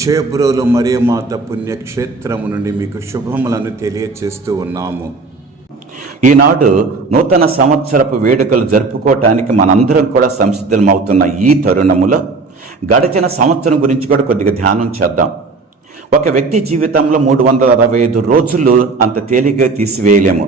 చేబ్రోలు మరియమాత పుణ్యక్షేత్రము నుండి మీకు శుభములను తెలియచేస్తూ ఉన్నాము. ఈనాడు నూతన సంవత్సరపు వేడుకలు జరుపుకోవటానికి మనందరం కూడా సంసిద్ధమవుతున్న ఈ తరుణములో గడిచిన సంవత్సరం గురించి కూడా కొద్దిగా ధ్యానం చేద్దాం. ఒక వ్యక్తి జీవితంలో మూడు వందల అరవై ఐదు రోజులు అంత తేలిగ్గా తీసివేయలేము.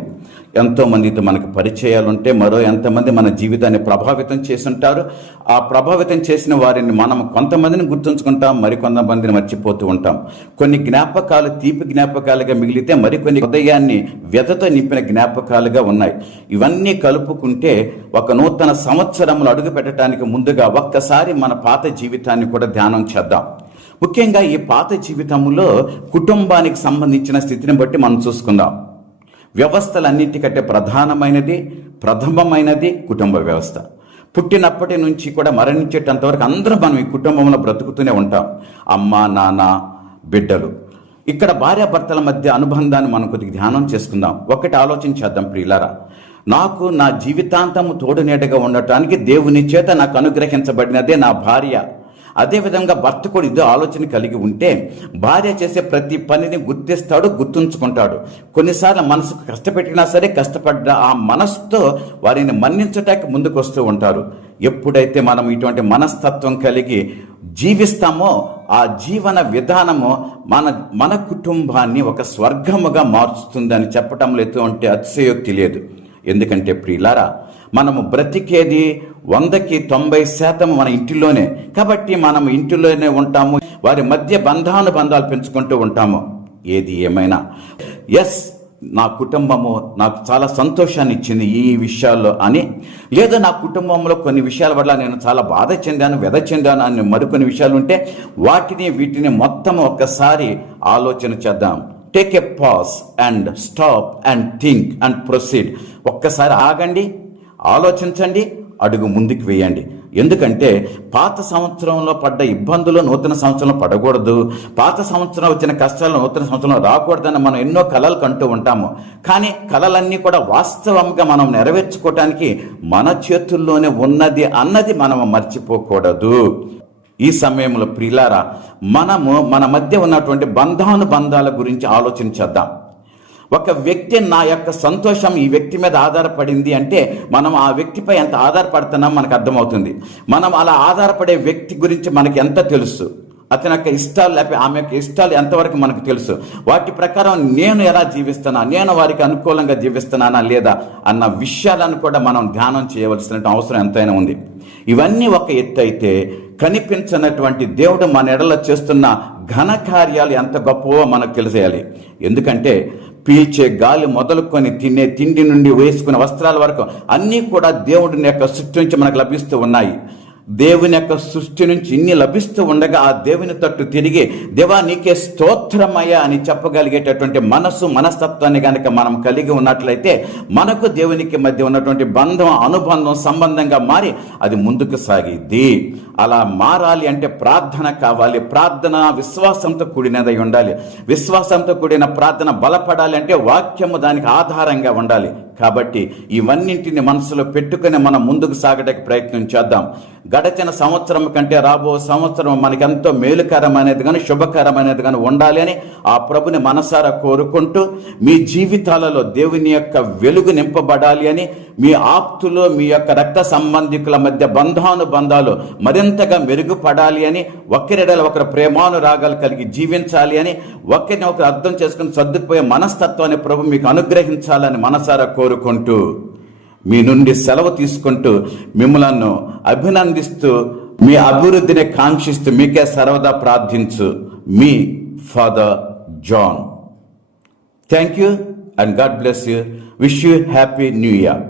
ఎంతోమందితో మనకు పరిచయాలు ఉంటే మరో ఎంతమంది మన జీవితాన్ని ప్రభావితం చేసుంటారు ఆ ప్రభావితం చేసిన వారిని మనం కొంతమందిని గుర్తుంచుకుంటాం మరికొంతమందిని మర్చిపోతూ ఉంటాం. కొన్ని జ్ఞాపకాలు తీపి జ్ఞాపకాలుగా మిగిలితే మరికొన్ని హృదయాన్ని వ్యధతో నింపిన జ్ఞాపకాలుగా ఉన్నాయి. ఇవన్నీ కలుపుకుంటే ఒక నూతన సంవత్సరంలో అడుగు పెట్టడానికి ముందుగా ఒక్కసారి మన పాత జీవితాన్ని కూడా ధ్యానం చేద్దాం. ముఖ్యంగా ఈ పాత జీవితంలో కుటుంబానికి సంబంధించిన స్థితిని బట్టి మనం చూసుకుందాం. వ్యవస్థలన్నిటికంటే ప్రధానమైనది ప్రథమమైనది కుటుంబ వ్యవస్థ. పుట్టినప్పటి నుంచి కూడా మరణించేటంతవరకు అందరూ మనం ఈ కుటుంబంలో బ్రతుకుతూనే ఉంటాం. అమ్మ నాన్న బిడ్డలు. ఇక్కడ భార్యాభర్తల మధ్య అనుబంధాన్ని మనం కొద్దిగా ధ్యానం చేసుకుందాం. ఒకటి ఆలోచించేద్దాం ప్రియులారా. నాకు నా జీవితాంతము తోడునేటగా ఉండటానికి దేవుని చేత నాకు అనుగ్రహించబడినదే నా భార్య. అదేవిధంగా భర్త కూడా ఇదో ఆలోచన కలిగి ఉంటే భార్య చేసే ప్రతి పనిని గుర్తిస్తాడు గుర్తుంచుకుంటాడు. కొన్నిసార్లు మనసుకు కష్టపెట్టినా సరే కష్టపడ్డ ఆ మనసుతో వారిని మన్నించటానికి ముందుకు వస్తూ ఉంటారు. ఎప్పుడైతే మనం ఇటువంటి మనస్తత్వం కలిగి జీవిస్తామో ఆ జీవన విధానము మన మన కుటుంబాన్ని ఒక స్వర్గముగా మారుస్తుందని చెప్పటంలో ఎటువంటి అతిశయోక్తి లేదు. ఎందుకంటే ప్రియులారా మనము బ్రతికేది వందకి తొంభై శాతం మన ఇంటిలోనే. కాబట్టి మనం ఇంటిలోనే ఉంటాము. వారి మధ్య బంధానుబంధాలు పెంచుకుంటూ ఉంటాము. ఏది ఏమైనా. ఎస్ నా కుటుంబము నాకు చాలా సంతోషాన్ని ఇచ్చింది ఈ విషయాల్లో అని. లేదా నా కుటుంబంలో కొన్ని విషయాల వల్ల నేను చాలా బాధ చెందాను వ్యధ చెందాను అని మరికొన్ని విషయాలు ఉంటే వాటిని వీటిని మొత్తం ఒక్కసారి ఆలోచన చేద్దాం. Take a pass and stop and think and proceed ఒక్కసారి ఆగండి. ఆలోచించండి అడుగు ముందుకు వేయండి. ఎందుకంటే పాత సంవత్సరంలో పడ్డ ఇబ్బందులు నూతన సంవత్సరంలో పడకూడదు. పాత సంవత్సరం వచ్చిన కష్టాలు నూతన సంవత్సరంలో రాకూడదని మనం ఎన్నో కళలు కంటూ ఉంటాము. కానీ కళలన్నీ కూడా వాస్తవంగా మనం నెరవేర్చుకోవటానికి మన చేతుల్లోనే ఉన్నది అన్నది మనం మర్చిపోకూడదు. ఈ సమయంలో ప్రిలారా మనము మన మధ్య ఉన్నటువంటి బంధానుబంధాల గురించి ఆలోచించేద్దాం ఒక వ్యక్తి నా యొక్క సంతోషం ఈ వ్యక్తి మీద ఆధారపడింది అంటే మనం ఆ వ్యక్తిపై ఎంత ఆధారపడుతున్నాం మనకు అర్థమవుతుంది. మనం అలా ఆధారపడే వ్యక్తి గురించి మనకి ఎంత తెలుసు? అతని యొక్క ఇష్టాలు లేకపోతే ఆమె యొక్క ఇష్టాలు ఎంతవరకు మనకు తెలుసు? వాటి ప్రకారం నేను ఎలా జీవిస్తున్నా? నేను వారికి అనుకూలంగా జీవిస్తున్నానా లేదా? అన్న విషయాలను కూడా మనం ధ్యానం చేయవలసిన అవసరం ఎంతైనా ఉంది. ఇవన్నీ ఒక ఎత్తు అయితే కనిపించినటువంటి దేవుడు మన ఎడల చేస్తున్న ఘన కార్యాలు ఎంత గొప్పవో మనకు తెలిసేయాలి. ఎందుకంటే పీల్చే గాలి మొదలుకొని తినే తిండి నుండి వేసుకునే వస్త్రాల వరకు అన్నీ కూడా దేవుడిని యొక్క సృష్టి నుంచి మనకు లభిస్తూ ఉన్నాయి. దేవుని యొక్క సృష్టి నుంచి ఇన్ని లభిస్తూ ఉండగా ఆ దేవుని తట్టు తిరిగి దేవా నీకే స్తోత్రమయ్య అని చెప్పగలిగేటటువంటి మనసు మనస్తత్వాన్ని కనుక మనం కలిగి ఉన్నట్లయితే మనకు దేవునికి మధ్య ఉన్నటువంటి బంధం అనుబంధం సంబంధంగా మారి అది ముందుకు సాగిద్ది. అలా మారాలి అంటే ప్రార్థన కావాలి. ప్రార్థన విశ్వాసంతో కూడినదై ఉండాలి. విశ్వాసంతో కూడిన ప్రార్థన బలపడాలి అంటే వాక్యము దానికి ఆధారంగా ఉండాలి. కాబట్టి ఇవన్నింటిని మనసులో పెట్టుకుని మనం ముందుకు సాగడానికి ప్రయత్నం చేద్దాం. గడచిన సంవత్సరం కంటే రాబో సంవత్సరం మనకెంతో మేలుకరమైనది కానీ శుభకరమైనది కానీ ఉండాలి అని ఆ ప్రభుని మనసారా కోరుకుంటూ మీ జీవితాలలో దేవుని యొక్క వెలుగు నింపబడాలి అని మీ ఆప్తులు మీ యొక్క రక్త సంబంధికుల మధ్య బంధానుబంధాలు మరింతగా మెరుగుపడాలి అని ఒకరిడల ఒకరు ప్రేమానురాగాలు కలిగి జీవించాలి అని ఒకరిని ఒకరు అర్థం చేసుకుని సర్దుకుపోయే మనస్తత్వాన్ని ప్రభు మీకు అనుగ్రహించాలని మనసారా కోరుకుంటూ మీ నుండి సెలవు తీసుకుంటూ మిమ్మలను అభినందిస్తూ మీ అభివృద్ధిని కాంక్షిస్తూ మీకే సర్వదా ప్రార్థించు మీ father John. Thank you and God bless you. Wish you happy new year.